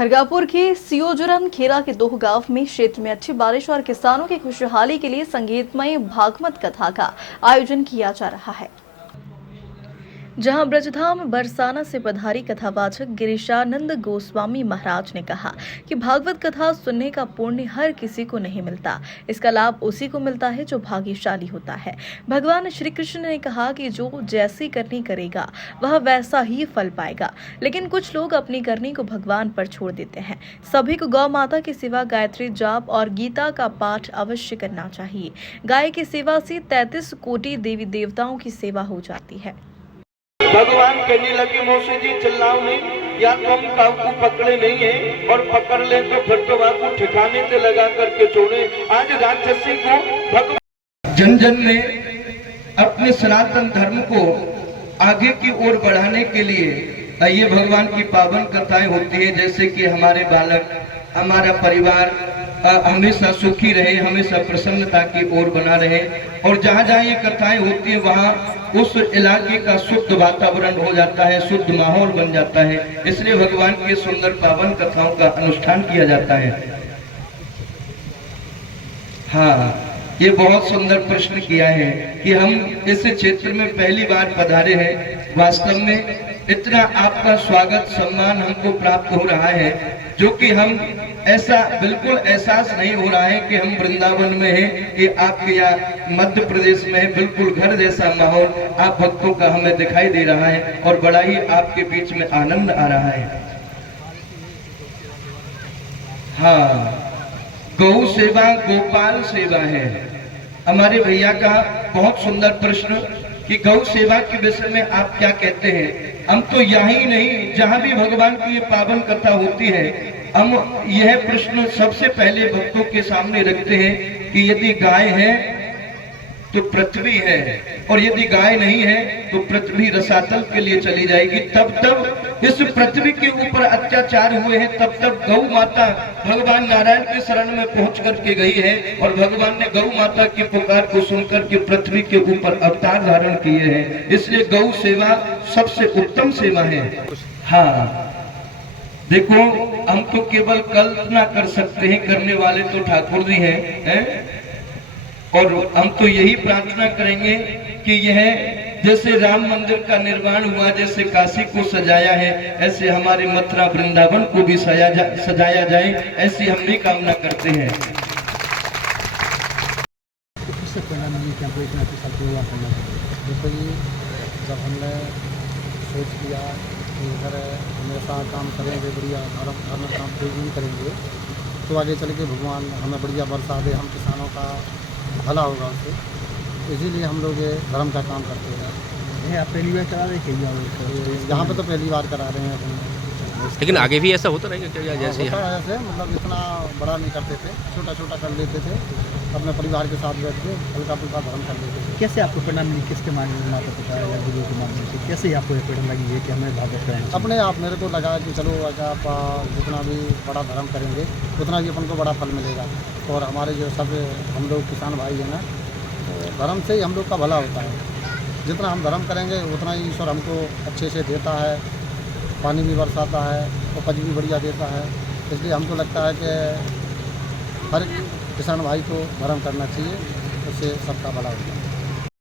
खरगापुर के सियोजुरन खेरा के दोह गांव में क्षेत्र में अच्छी बारिश और किसानों की खुशहाली के लिए संगीतमय भागवत कथा का आयोजन किया जा रहा है। जहां ब्रजधाम बरसाना से पधारी कथावाचक गिरीशानंद गोस्वामी महाराज ने कहा कि भागवत कथा सुनने का पुण्य हर किसी को नहीं मिलता। इसका लाभ उसी को मिलता है जो भाग्यशाली होता है। भगवान श्री कृष्ण ने कहा कि जो जैसी करनी करेगा वह वैसा ही फल पाएगा, लेकिन कुछ लोग अपनी करनी को भगवान पर छोड़ देते हैं। सभी को गौ माता की सेवा, गायत्री जाप और गीता का पाठ अवश्य करना चाहिए। गाय की सेवा से 33 कोटि देवी देवताओं की सेवा हो जाती है। भगवान कहने लगे मौसी जी चिल्लाओ नहीं, या तुम काऊ को पकड़े नहीं है और पकड़ ले तो फिर तो आपको ठिकाने पे लगा करके छोड़े। आज राक्षसी को भगवान जन जन ने अपने सनातन धर्म को आगे की ओर बढ़ाने के लिए ये भगवान की पावन कथाएं होती है, जैसे कि हमारे बालक, हमारा परिवार हमेशा सुखी रहे, हमेशा प्रसन्नता की ओर बना रहे। और जहाँ जहाँ ये कथाएं होती है वहाँ उस इलाके का शुद्ध वातावरण हो जाता है, शुद्ध माहौल बन जाता है। इसलिए भगवान के सुंदर पावन कथाओं का अनुष्ठान किया जाता है। हाँ, ये बहुत सुंदर प्रश्न किया है कि हम इस क्षेत्र में पहली बार पधारे हैं। वास्तव में इतना आपका स्वागत सम्मान हमको प्राप्त हो रहा है, जो कि हम ऐसा बिल्कुल एहसास नहीं हो रहा है कि हम वृंदावन में हैं, कि आपके यहाँ मध्य प्रदेश में है। बिल्कुल घर जैसा माहौल आप भक्तों का हमें दिखाई दे रहा है और बड़ा ही आपके बीच में आनंद आ रहा है। हाँ, गौ सेवा गोपाल सेवा है। हमारे भैया का बहुत सुंदर प्रश्न कि गौ सेवा के विषय में आप क्या कहते हैं। हम तो यही नहीं, जहां भी भगवान की ये पावन कथा होती है, हम यह प्रश्न सबसे पहले भक्तों के सामने रखते हैं कि यदि गाय है तो पृथ्वी है, और यदि गाय नहीं है तो पृथ्वी रसातल के लिए चली जाएगी। तब तब इस पृथ्वी के ऊपर अत्याचार हुए हैं, तब तब गौ माता भगवान नारायण के शरण में पहुंच करके गई है, और भगवान ने गौ माता की पुकार को सुनकर के पृथ्वी के ऊपर अवतार धारण किए हैं। इसलिए गौ सेवा सबसे उत्तम सेवा है। हाँ, देखो, हम तो केवल कल्पना कर सकते हैं, करने वाले तो ठाकुर जी हैं। और हम तो यही प्रार्थना करेंगे कि यह जैसे राम मंदिर का निर्माण हुआ, जैसे काशी को सजाया है, ऐसे हमारे मथुरा वृंदावन को भी सजाया जाए, ऐसी हम भी कामना करते हैं। जब हमने सोच लिया कि इधर हमेशा काम करेंगे, बढ़िया धर्म काम तेजी भी करेंगे, तो आगे चल के भगवान हमें बढ़िया बरसा दे, हम किसानों का भला होगा उससे। इसीलिए हम लोग ये धर्म का काम करते हैं। आप पहली बार करा रहे हैं यहाँ पे तो पहली बार करा रहे हैं। लेकिन आगे भी ऐसा होता रहेगा क्या? जैसे ऐसे मतलब इतना बड़ा नहीं करते थे, छोटा छोटा कर लेते थे, अपने परिवार के साथ बैठ के हल्का फुल्का धर्म कर लेते थे। कैसे आपको प्रेरणा मिली? किसके माध्यम से, माता पिता या गुरु के माध्यम से? कैसे आपको ये प्रेरणा लगी है कि हमें भागवत कराएं? अपने आप मेरे को लगा कि चलो अगर आप जितना भी बड़ा धर्म करेंगे उतना भी अपन को बड़ा फल मिलेगा। और हमारे जो सब हम लोग किसान भाई हैं ना, तो धर्म से ही हम लोग का भला होता है। जितना हम धर्म करेंगे उतना ही ईश्वर हमको अच्छे से देता है, पानी भी बरसाता है, उपज भी बढ़िया देता है। इसलिए हमको लगता है कि हर किसान भाई को धर्म करना चाहिए, उससे सबका भला होता है।